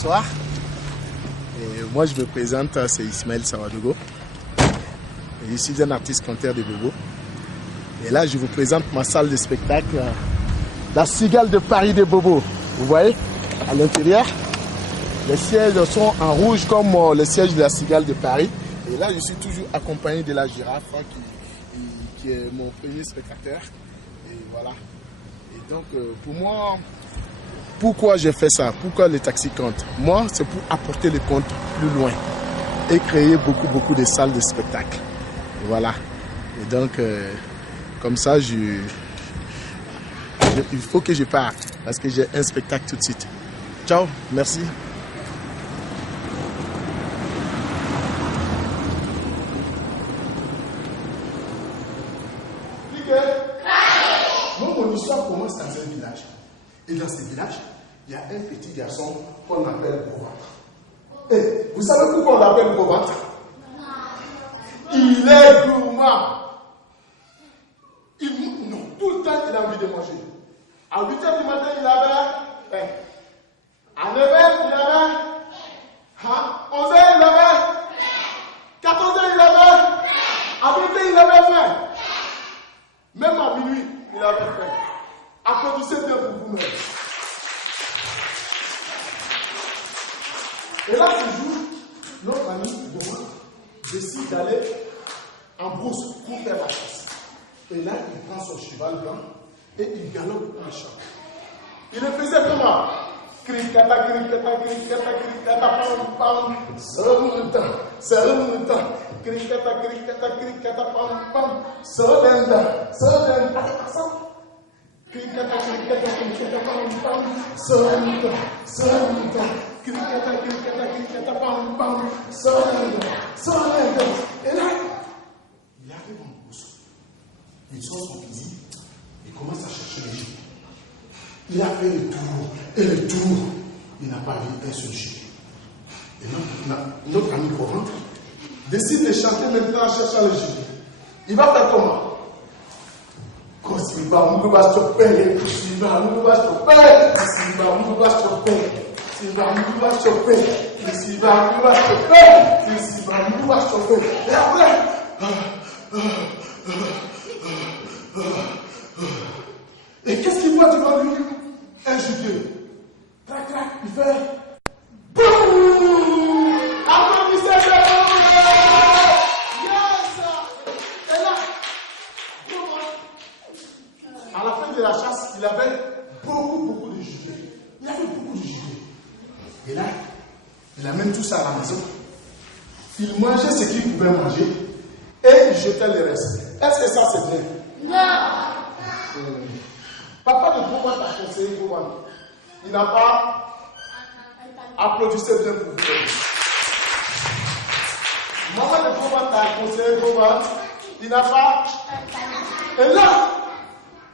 bonsoir. Et moi je me présente, c'est Ismaël Sawadogo. Et je suis un artiste canteur de Bobo. Et là je vous présente ma salle de spectacle, la Cigale de Paris de Bobo. Vous voyez, à l'intérieur, les sièges sont en rouge comme le siège de la Cigale de Paris. Et là je suis toujours accompagné de la girafe qui est mon premier spectateur. Et voilà. Et donc pour moi, pourquoi j'ai fait ça? Pourquoi les taxis comptent? Moi, c'est pour apporter le compte plus loin et créer beaucoup de salles de spectacle. Et voilà. Et donc, comme ça, il faut que je parte parce que j'ai un spectacle tout de suite. Ciao, merci. Mon histoire commence dans un village. Et dans ce village, il y a un petit garçon qu'on appelle Gros Ventre. Et vous savez pourquoi on l'appelle Gros Ventre? Il est gourmand. Non, tout le temps, il a envie de manger. À 8h du matin, il avait faim. À 9h, il avait faim. 11h, il avait faim. 14h, il avait faim. À 20h, il avait faim. Même à minuit, il avait faim. Applaudissez bien pour vous-même. Et là, ce jour, notre ami Bobo décide d'aller en brousse pour faire la chasse. Et là, il prend son cheval blanc et il galope dans le champ. Il le faisait comment? Cricata, cricata, cricata, cricata, pam, pam, seremuta, cricata, cricata, cricata, pam, pam, serenda, serenda. Cricata, cricata, cricata, pam, pam, seremuta, seremuta, cricata, cricata, cricata, pam, pam, serenda, serenda. Et là, il arrive en brousse. Il sort son fusil, il commence à chercher les gilets. Il a fait le tour et le tour. Il n'a pas vu un seul gilet. Et notre ami Gros Ventre décide de chanter maintenant en cherchant le gilet. Il va faire comment? Kosiba, Mouba Chopé, Kosiba, Mouba Chopé, Kosiba, Mouba Chopé, Kosiba, Mouba Chopé, Kosiba, Mouba Chopé, Kosiba, Mouba Chopé. Et après, et qu'est-ce qu'il voit devant lui? Un gibier. Crac, crac, il fait boum! Applaudissez-le! Yes! Et là, à la fin de la chasse, il avait beaucoup de gibier. Il avait beaucoup de gibier. Et là, il amène tout ça à la maison. Il mangeait ce qu'il pouvait manger et il jetait le reste. Est-ce que ça c'est bien? Non! Papa de Gros Ventre a conseillé Gros Ventre. Il n'a pas applaudi bien pour vous. Maman de Gros Ventre a conseillé Gros Ventre. Il n'a pas. Et là,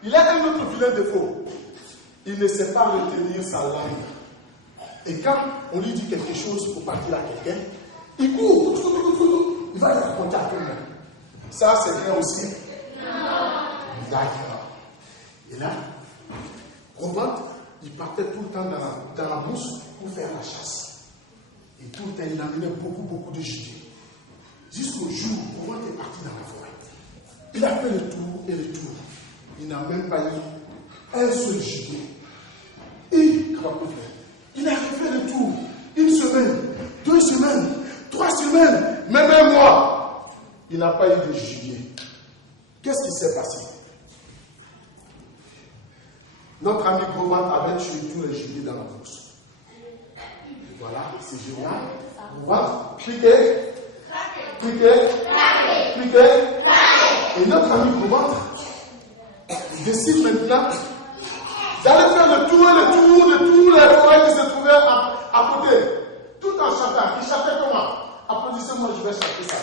il a un autre vilain défaut. Il ne sait pas retenir sa langue. Et quand on lui dit quelque chose pour partir à quelqu'un, il court. Il va le raconter à tout le monde. Ça, c'est bien aussi. D'accord. Et là, Gros Ventre, il partait tout le temps dans la brousse pour faire la chasse. Et tout le temps, il amenait beaucoup de gibier. Jusqu'au jour où Gros Ventre est parti dans la forêt. Il a fait le tour et le tour. Il n'a même pas eu un seul gibier. Il a fait le tour. 1 semaine, 2 semaines, 3 semaines, même 1 mois. Il n'a pas eu de gibier. Qu'est-ce qui s'est passé? Notre ami Gros Ventre avait tué tous les gibiers dans la brousse. Voilà, c'est génial. Gros Ventre, cliquez. Et notre ami Gros Ventre décide maintenant d'aller faire le tour de tous les forêts qui se trouvaient à côté. Tout en chantant. Il chantait comment? Applaudissez-moi, je vais chanter ça.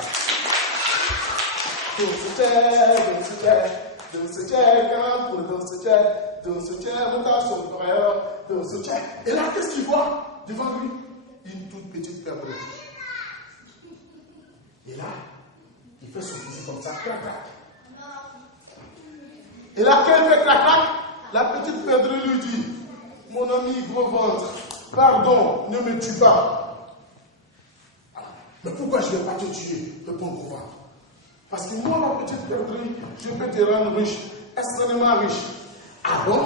Et là, qu'est-ce qu'il voit devant lui? Une toute petite perdrix. Et là, il fait son fusil comme ça, clac, clac. Et là, quand il fait clac, clac, la petite perdrix lui dit: mon ami Gros Ventre, Pardon, ne me tue pas. Mais pourquoi je ne vais pas te tuer, le bon gros ventre? Parce que moi, la petite perdrix, je peux te rendre riche, extrêmement riche. Ah bon?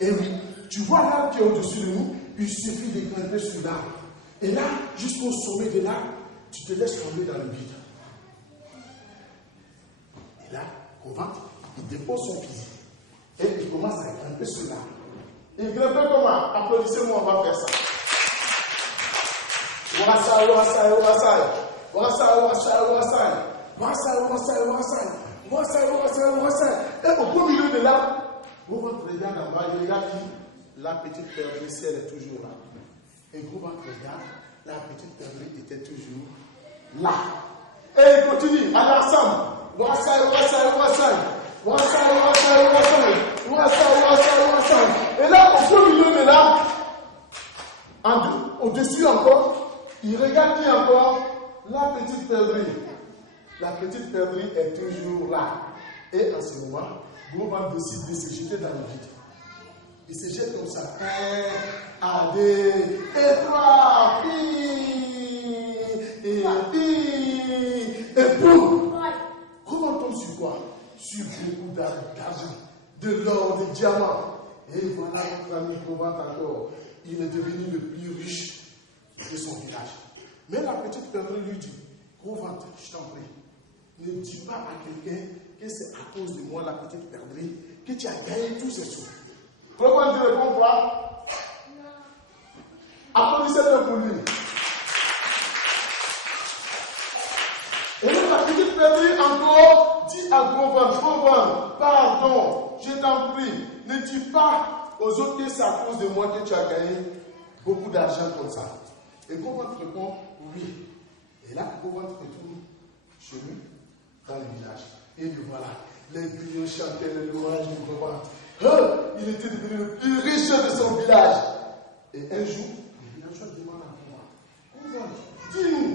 Eh oui, tu vois l'arbre qui est au-dessus de nous, il suffit de grimper sur l'arbre. Et là, jusqu'au sommet de l'arbre, tu te laisses tomber dans le vide. Et là, au ventre, il dépose son fusil. Et il commence à grimper sur l'arbre. Il grimpe comment? Applaudissez-moi, on va faire ça. Wassai, wassai, wassai. Wassai, wassai, wassai. Wassai, wassai, wassai. Wassai, wassai, wassai. Et au beau milieu de l'arbre, vous regarde en bas, il regarde qui? La petite perdrix, elle est toujours là. Et vous regarde, la petite perdrix était toujours là. Et il continue, allez ensemble. Wassai, wassai, wassai. Wassai, wassai, wassai. Wassai, wassai, wassai. Et là, au beau milieu de l'arbre, au-dessus encore, il regarde qui encore? La petite perdrix. La petite perdrix est toujours là. Et en ce moment, Gourmand décide de se jeter dans le vide. Il se jette comme ça. 1, 2, et 3. Et boum! Gourmand tombe sur quoi? Sur beaucoup d'argent, de l'or, des diamants. Et voilà notre ami Gourmand encore. Il est devenu le plus riche de son village. Mais la petite perdrix lui dit, gros ventre, je t'en prie, ne dis pas à quelqu'un que c'est à cause de moi, la petite perdrix, que tu as gagné tous ces sous. Pourquoi tu réponds pas? Applaudissez-le pour lui. Et donc la petite perdrix encore dit à gros ventre, pardon, je t'en prie, ne dis pas aux autres que c'est à cause de moi que tu as gagné beaucoup d'argent comme ça. Et gros ventre répond, oui. Et là, gros ventre retourne chez lui, dans le village. Et le voilà, les griots chantaient le louange du gros ventre. Il était devenu le plus riche de son village. Et un jour, le villageois demande à moi, gros ventre, dis-nous,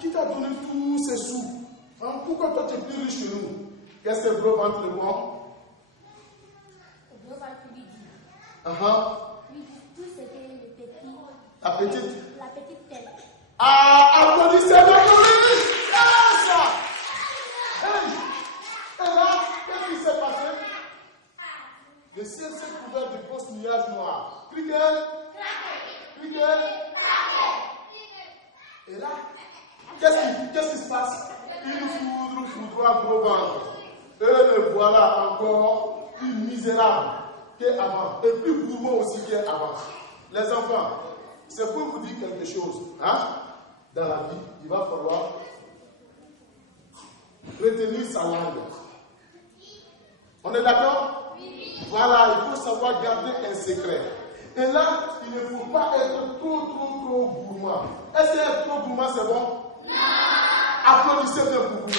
qui t'a donné tous ces sous? Pourquoi toi tu es plus riche que nous? Qu'est-ce que le gros ventre répond? Le gros ventre lui dit. Lui dit tout ce que le petit. La petite. La petite tête. Applaudissez-le pour lui. Ça. Et là, qu'est-ce qui s'est passé? Le ciel s'est couvert de grosses nuages noirs. Cliquez. Et là, qu'est-ce qui se passe? Une foudre à gros ventre. Et le voilà encore plus misérable qu'avant. Et plus gourmand aussi qu'avant. Les enfants, c'est pour vous dire quelque chose. Hein? Dans la vie, il va falloir retenir sa langue. On est d'accord? Oui. Voilà, il faut savoir garder un secret. Et là, il ne faut pas être trop gourmand. Est-ce qu'être trop gourmand, c'est bon? Non. Applaudissez bien pour vous.